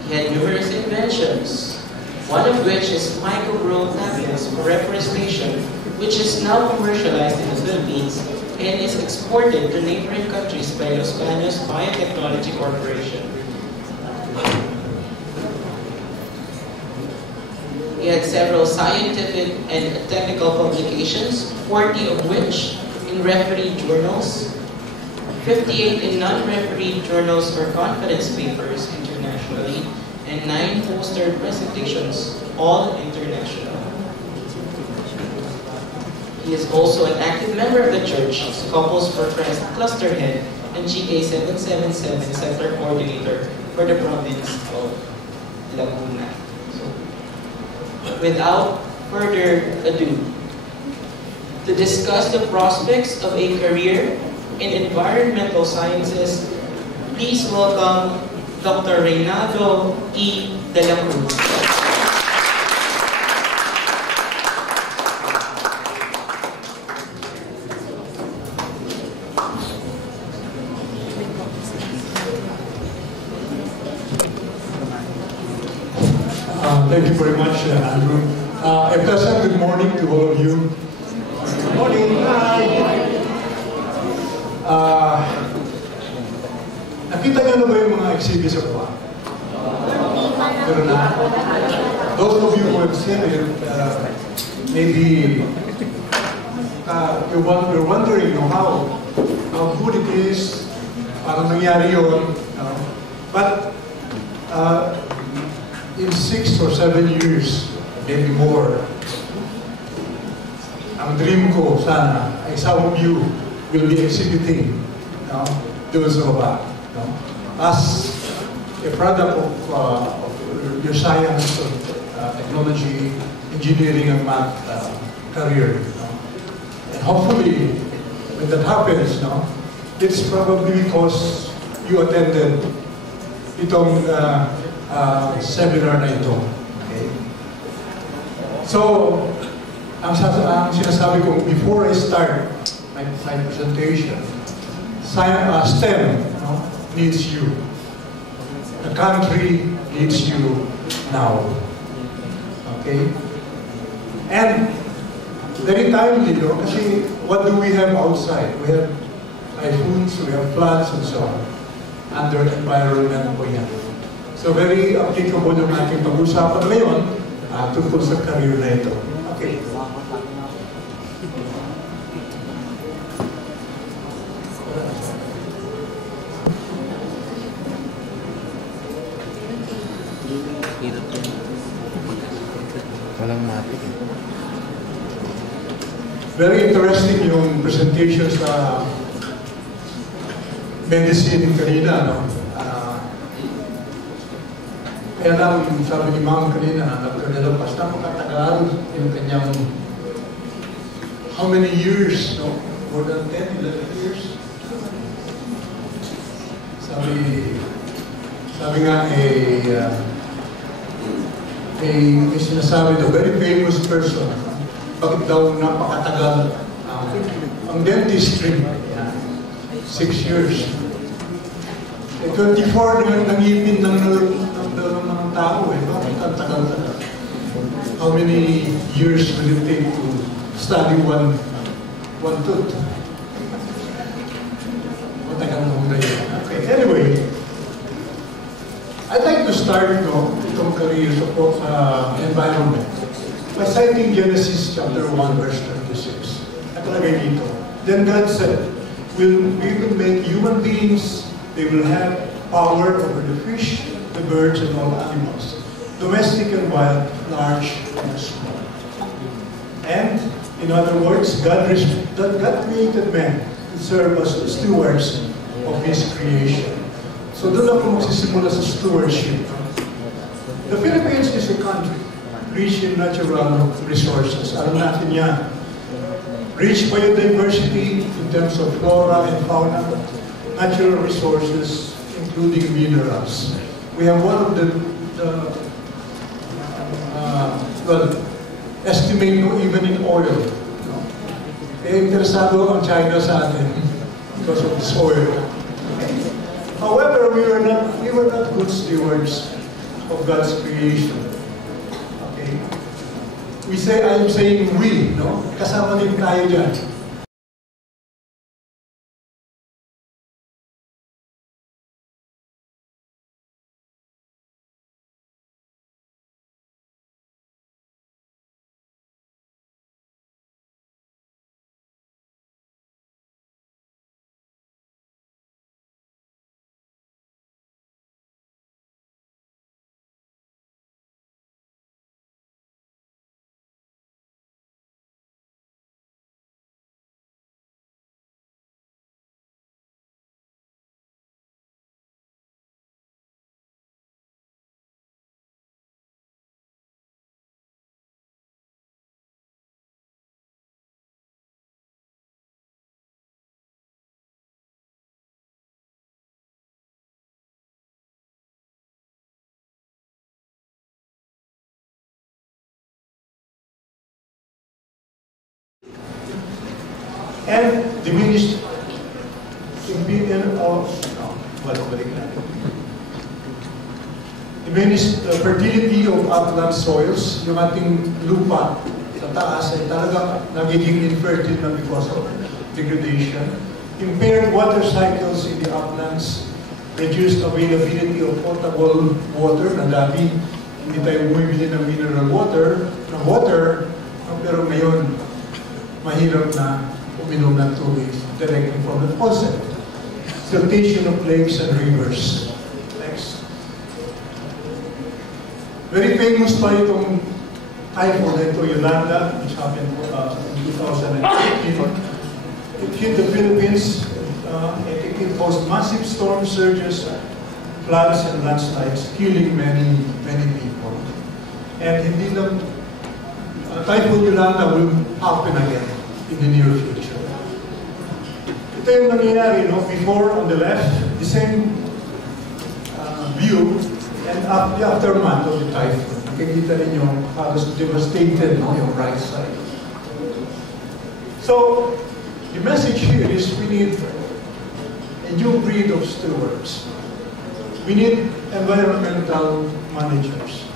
He had numerous inventions, one of which is microgrown tablets for reforestation, which is now commercialized in the Philippines and is exported to neighboring countries by Los Baños Biotechnology Corporation. He had several scientific and technical publications, 40 of which in refereed journals, 58 in non-refereed journals or conference papers internationally, and 9 poster presentations, all international. He is also an active member of the Church, Couples for Christ Cluster Head, and GK 777 Center Coordinator for the province of Laguna. So, without further ado, to discuss the prospects of a career in environmental sciences, please welcome Dr. Reynaldo E. De La Cruz. Thank you very much, Andrew. A pleasant good morning to all of you. Good morning. Nakita niyo na ba yung mga exhibits sa baba? Pero na, those of you who have seen it, maybe you're wondering how good it is, parang nangyari yun. But in 6 or 7 years, maybe more, ang dream ko sana ay some of you will be exhibiting doon sa baba. As a product of your science, technology, engineering, and math career. And hopefully, when that happens, it's probably because you attended itong seminar na ito. Okay? So, ang sinasabi ko, before I start my presentation, STEM needs you. The country needs you now. Okay? And very timely, kasi what do we have outside? We have typhoons, we have floods, and so on. Under environment po yan. So very applicable yung ating pag-usapan ngayon tungkol sa career na ito. Okay. Walang matik. Very interesting yung presentation sa medicine kanina, no? Kaya lang, sabi ni Ma'am kanina, nagkadalapas na makatagal yung kanyang how many years, no? More than 10, 11 years. Sabi nga, may sinasabi na very famous person, bakit daw napakatagal ang dentistry? 6 years. 24 na nangipin ng mga tao bakit ang tagal-tagal? How many years will it take to study one tooth? Matagal na muna yun. Okay, anyway, I'd like to start itong career sa environment by citing Genesis chapter 1 verse 26. Nakalagay dito. Then God said, we will make human beings, they will have power over the fish, the birds, and all animals, domestic and wild, large and small. And, in other words, God created man to serve as stewards of His creation. So doon ako magsisimula sa stewardship. The Philippines is a country rich in natural resources. Alam natin yan. Rich biodiversity in terms of flora and fauna, natural resources, including minerals. We have one of the estimate even in oil. Interesado ang China sa atin because of this oil. However, we were not good stewards of God's creation. Okay? I'm saying we, no? Kasama din tayo dyan. And diminished diminished fertility of upland soils, yung ating lupa sa taas ay talagang nagiging infertile na because of degradation. Impaired water cycles in the uplands, reduced availability of potable water, na dati hindi tayo bumibili ng mineral water, pero ngayon mahirap na uminom ng tubig directly from the faucet. Siltation of lakes and rivers. Next. Very famous pa itong typhoon na ito, Yolanda, which happened in 2018. It hit the Philippines. It caused massive storm surges, floods, and landslides, killing many people. And hindi lang, Typhoon Yolanda will happen again in the near future. Ito yung nangyayari, before on the left, the same view, and And the aftermath of the typhoon, nakikita ninyo halos devastated yung right side. So, the message here is we need a new breed of stewards. We need environmental managers.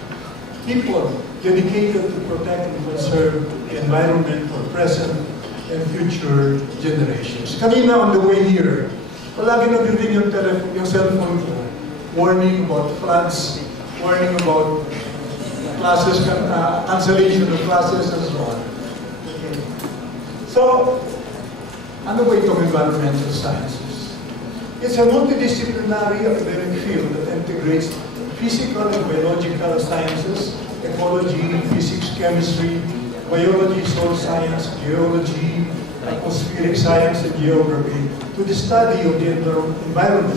People dedicated to protect and conserve the environment for present and future generations. Kanina on the way here, palagi nag-ring yung cellphone ko, warning about floods, warning about classes, cancellation of classes, and so on. Okay. So, ano ba itong environmental sciences? It's a multidisciplinary academic field that integrates physical and biological sciences, ecology, physics, chemistry, biology, soil science, geology, atmospheric science, and geography to the study of the environment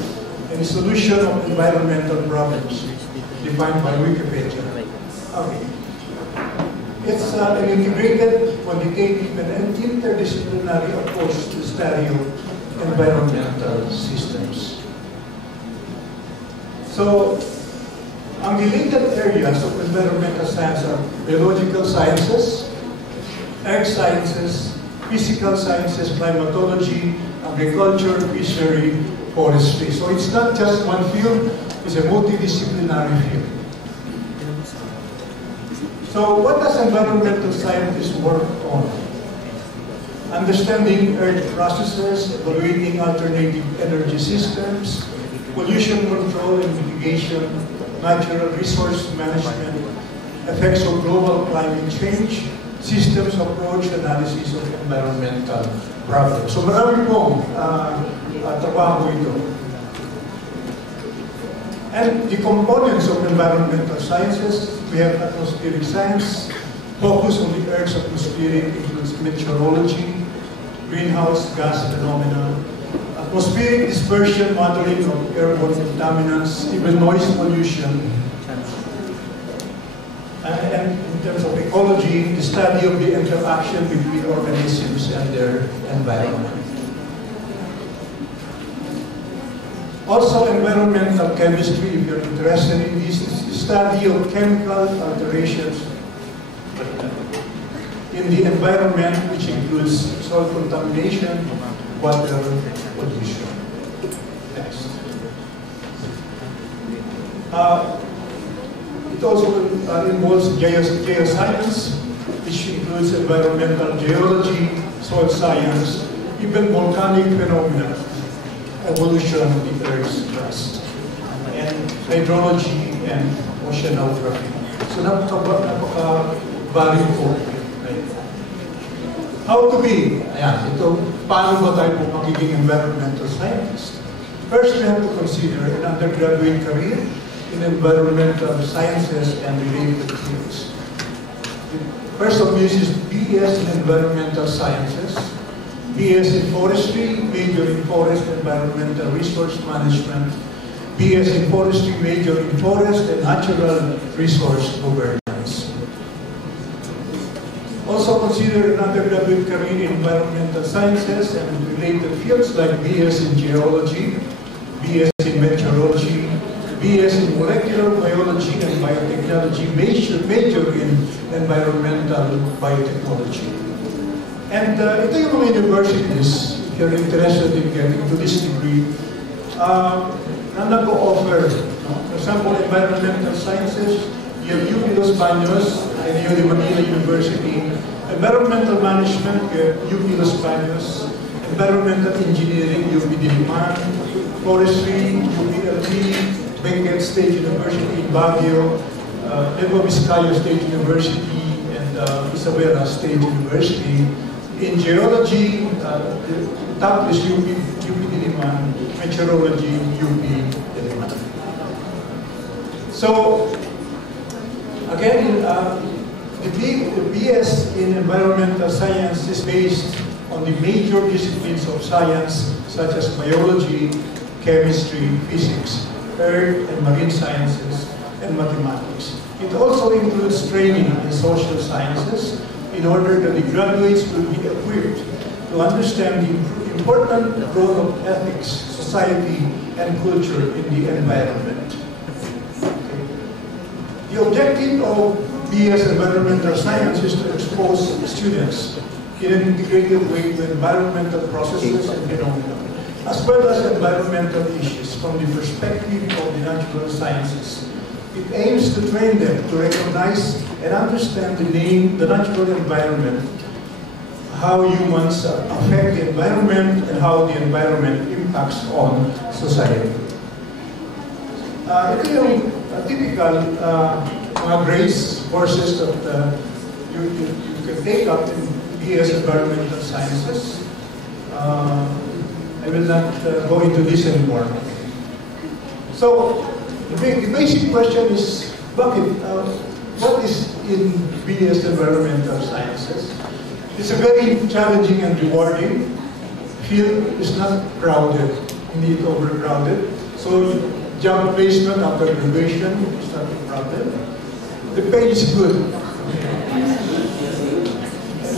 and the solution of environmental problems defined by Wikipedia. Okay. It's an integrated, quantitative, and interdisciplinary approach to the study of environmental systems. So, ang related areas of environmental science are biological sciences, earth sciences, physical sciences, climatology, agriculture, fishery, forestry. So it's not just one field, it's a multidisciplinary field. So what does environmental scientists work on? Understanding earth processes, evaluating alternative energy systems, pollution control and mitigation, natural resource management, effects of global climate change, systems approach analysis of environmental problems. So marami pong trabaho ito. And the components of environmental sciences, we have atmospheric science, focus on the Earth's atmosphere includes meteorology, greenhouse gas phenomena, atmospheric dispersion modeling of airborne contaminants, even noise pollution, and in terms of ecology, the study of the interaction between organisms and their environment. Also, environmental chemistry, if you're interested in this, is the study of chemical alterations in the environment, which includes soil contamination, water pollution. Next. It also involves geoscience, which includes environmental geology, soil science, even volcanic phenomena, evolution of the Earth's crust, and hydrology and oceanography. So napaka-value po. Right? How to be? Ayan, ito, paano ba tayo po magiging environmental scientist? First, we have to consider an undergraduate career in environmental sciences and related fields. First of these is BS in environmental sciences, BS in forestry, major in forest environmental resource management, BS in forestry, major in forest and natural resource governance. Also consider an undergraduate career in environmental sciences and related fields like BS in geology, BS in meteorology, BS in molecular biology and biotechnology, major in environmental biotechnology. And ito yung mga universities, if you're interested in getting to this degree, na nag-o-offer. For example, environmental sciences, you have UP Los Baños and UP Manila University. Environmental management, you have UP Los Baños. Environmental engineering, UP Diliman. Forestry, UPLT. Benguet State University in Baguio. Nueva Vizcaya State University and Isabela State University. In geology, top is UP Diliman, meteorology, UP Diliman. So, again, the BS in environmental science is based on the major disciplines of science, such as biology, chemistry, physics, earth and marine sciences, and mathematics. It also includes training in social sciences, in order that the graduates will be equipped to understand the important role of ethics, society, and culture in the environment. Okay. The objective of BS Environmental Science is to expose students in an integrated way to environmental processes and phenomena, as well as environmental issues from the perspective of the natural sciences. It aims to train them to recognize and understand the natural environment, how humans affect the environment, and how the environment impacts on society. Ito yung typical mga grades, courses that you can take up in BS Environmental Sciences. I will not go into this anymore. So, the basic question is, bakit? What is in BS Environmental Sciences? It's a very challenging and rewarding field. It's not crowded, indeed overcrowded. So, job placement after graduation is not crowded. The pay is good.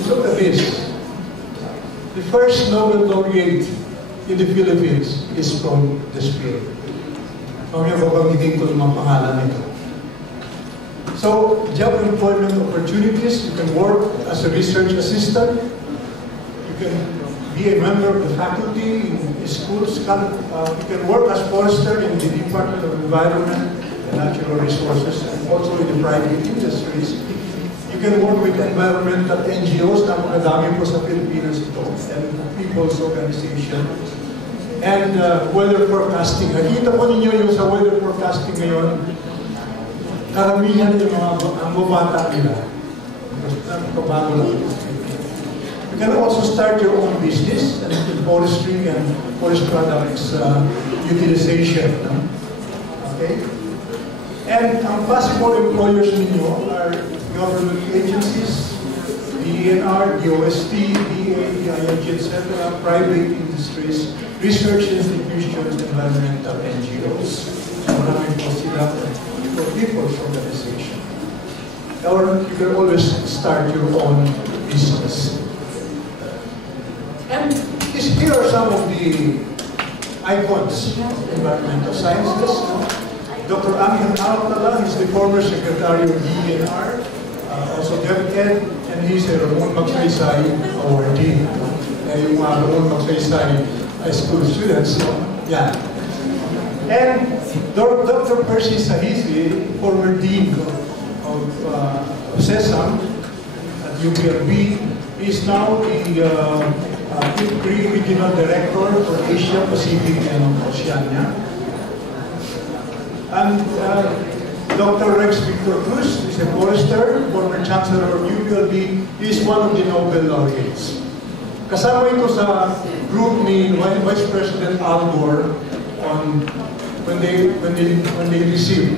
Look at this. The first Nobel laureate in the Philippines is from this field. Mamaya babanggitin ko ng mga pangalan nito. So, job employment opportunities, you can work as a research assistant, you can be a member of the faculty in schools, you can work as forester in the Department of Environment and Natural Resources, and also in the private industries. You can work with environmental NGOs, napakadami po sa Pilipinas ito, and people's organization. And weather forecasting. Nakita po ninyo yung sa weather forecasting ngayon, karamihan yung mga bata nila. Napakabago lang. You can also start your own business in forestry and forest products utilization. Okay? And ang possible employers ninyo are government agencies, DENR, DOST, DA, DIIG, etc., private industries, research institutions, environmental NGOs. Marami po sila for people's organization. Or you can always start your own business. And here are some of the icons of environmental sciences. Dr. Angel Alcala is the former secretary of DENR, also DepEd, and he's a Ramon Magsaysay awardee. Yung mga Ramon Magsaysay high school students. Yeah. And Dr. Percy Sahizi, former dean of CESAM at UPLB, is now the regional director for Asia, Pacific, and Oceania. And Dr. Rex Victor Cruz is a forester, former chancellor of UPLB. He is one of the Nobel laureates. Kasama ito sa group ni Vice President Al Gore on when they received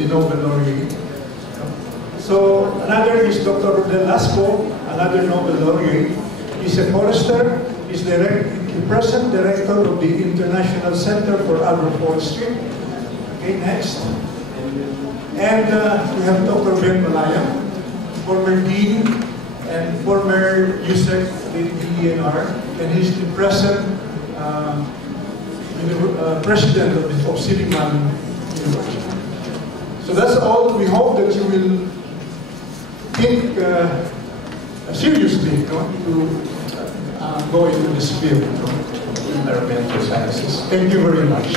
the Nobel laureate. So another is Dr. Delasco, another Nobel laureate. He's a forester. He's the present director of the International Center for Agroforestry. Okay, next. And we have Dr. Ben Malaya, former dean and former USEC DENR, and he's the present president of Silliman University. So that's all. We hope that you will think seriously to go into this field of environmental sciences. Thank you very much.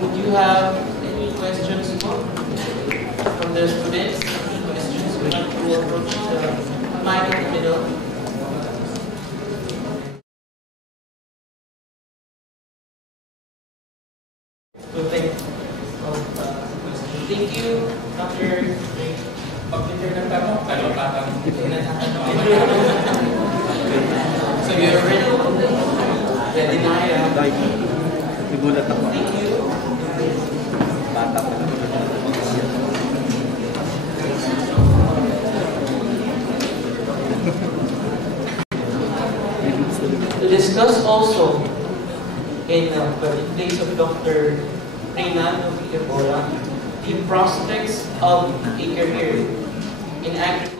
Would you have any questions from the students? Any questions? We want to approach the mic in the middle. So thank you, Dr. Pag-prepare ng tanong, kayo tatanong. So you're ready? Ready na yan. Nagulat ako. Thank you. Bata pa. To discuss also in place of Dr. Reynaldo Villabora the prospects of a career in agriculture.